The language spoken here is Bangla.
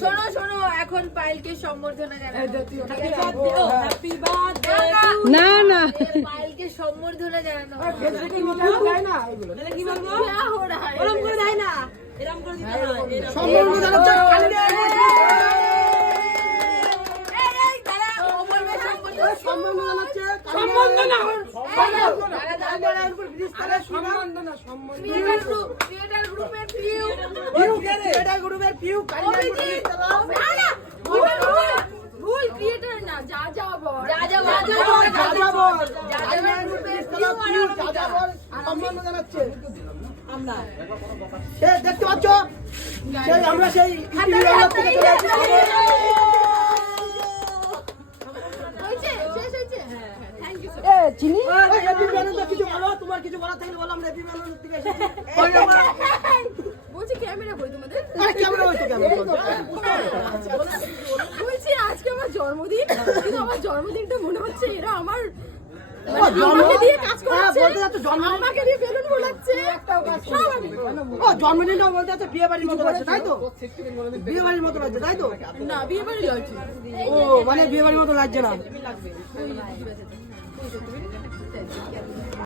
শোনো শোনো, এখন পায়েলকে সম্বর্ধনা জানানো। না না পায়েলকে সম্বর্ধনা জানানো। কি বলবো? ওরম করে দেয় না। সম্বর্ধনা জানাচ্ছে কালকে। দেখতে পাচ্ছ আমরা সেই চিনি কিছু বলো, তোমার কিছু বলার থাকলে বলো। আমরা বলছি ক্যামেরা বই তোমাদের। ক্যামেরা হয়তো ক্যামেরা বলছি আজকে আমার জন্মদিন, কিন্তু আমার জন্মদিনটা মনে হচ্ছে এরা আমার আমাকে দিয়ে বেলুন ফোলাচ্ছে। জন্মদিনটা বলতে আছে বিয়ে বাড়ির মতো লাগছে, তাই তো? বিয়ে বাড়ির মতো লাগছে, তাই তো? না বিয়ে বাড়ি লাগছে। ও মানে বিয়ে বাড়ির মতো লাগছে না।